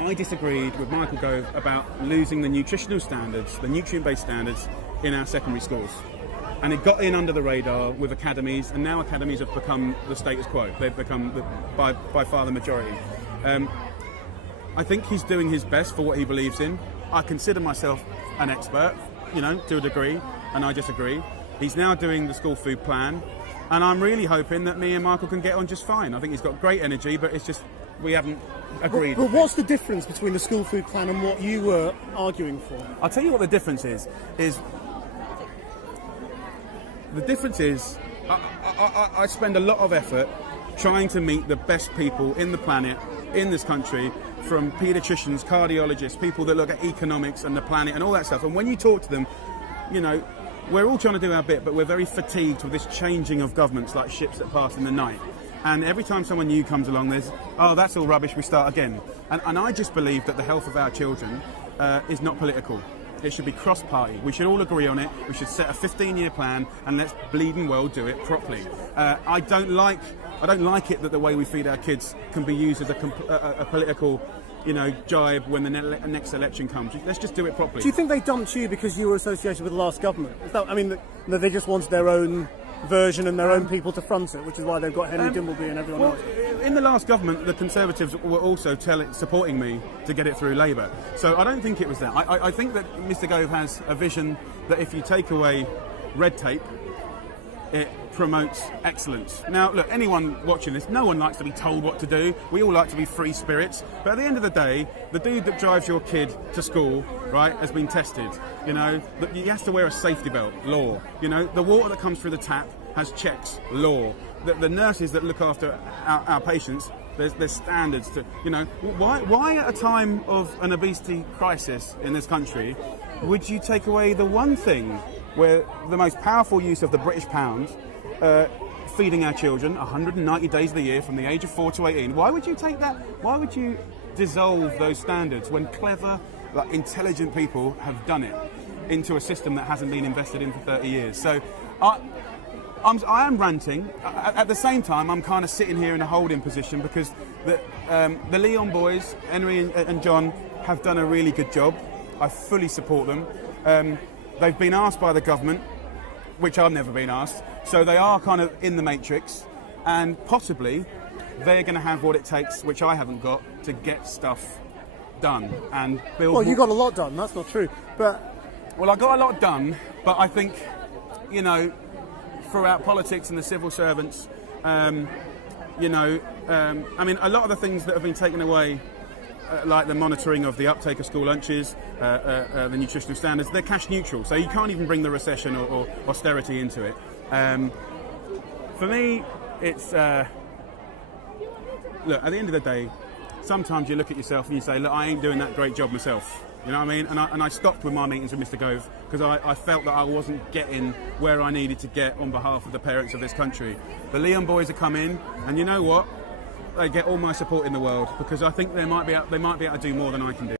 I disagreed with Michael Gove about losing the nutritional standards, the nutrient-based standards in our secondary schools. And it got in under the radar with academies, and now academies have become the status quo. They've become by far the majority. I think he's doing his best for what he believes in. I consider myself an expert, to a degree, and I disagree. He's now doing the school food plan, and I'm really hoping that me and Michael can get on just fine. I think he's got great energy, but it's just we haven't agreed. But what's the difference between the school food plan and what you were arguing for? I'll tell you what the difference is the difference is I spend a lot of effort trying to meet the best people in the planet, in this country, from paediatricians, cardiologists, people that look at economics and the planet and all that stuff. And when you talk to them, we're all trying to do our bit, but we're very fatigued with this changing of governments like ships that pass in the night. And every time someone new comes along, there's, oh, that's all rubbish, we start again. And I just believe that the health of our children is not political. It should be cross-party. We should all agree on it. We should set a 15-year plan, and let's bleeding well do it properly. I don't like it that the way we feed our kids can be used as a political, jibe when the next election comes. Let's just do it properly. Do you think they dumped you because you were associated with the last government? That they just wanted their own version and their own people to front it, which is why they've got Henry Dimbleby and everyone else. In the last government, the Conservatives were also supporting me to get it through Labour. So I don't think it was that. I think that Mr Gove has a vision that if you take away red tape, it promotes excellence. Now, look, anyone watching this, no one likes to be told what to do. We all like to be free spirits. But at the end of the day, the dude that drives your kid to school, right, has been tested. He has to wear a safety belt, law. The water that comes through the tap has checks, law. The nurses that look after our patients, there's standards to, why at a time of an obesity crisis in this country would you take away the one thing where the most powerful use of the British pound, feeding our children 190 days of the year from the age of 4 to 18, why would you take that? Why would you dissolve those standards when clever, intelligent people have done it into a system that hasn't been invested in for 30 years? So I am ranting. At the same time, I'm kind of sitting here in a holding position because the Leon boys, Henry and John, have done a really good job. I fully support them. They've been asked by the government, which I've never been asked, so they are kind of in the matrix, and possibly they're going to have what it takes, which I haven't got, to get stuff done and build. Well, you got a lot done. That's not true, but I got a lot done, but I think, throughout politics and the civil servants, a lot of the things that have been taken away, like the monitoring of the uptake of school lunches, the nutritional standards, they're cash neutral, so you can't even bring the recession or austerity into it. For me, it's look, at the end of the day, sometimes you look at yourself and you say, look, I ain't doing that great job myself. You know what I mean? And I stopped with my meetings with Mr Gove because I felt that I wasn't getting where I needed to get on behalf of the parents of this country. The Leon boys have come in, and you know what? They get all my support in the world because I think they might be able to do more than I can do.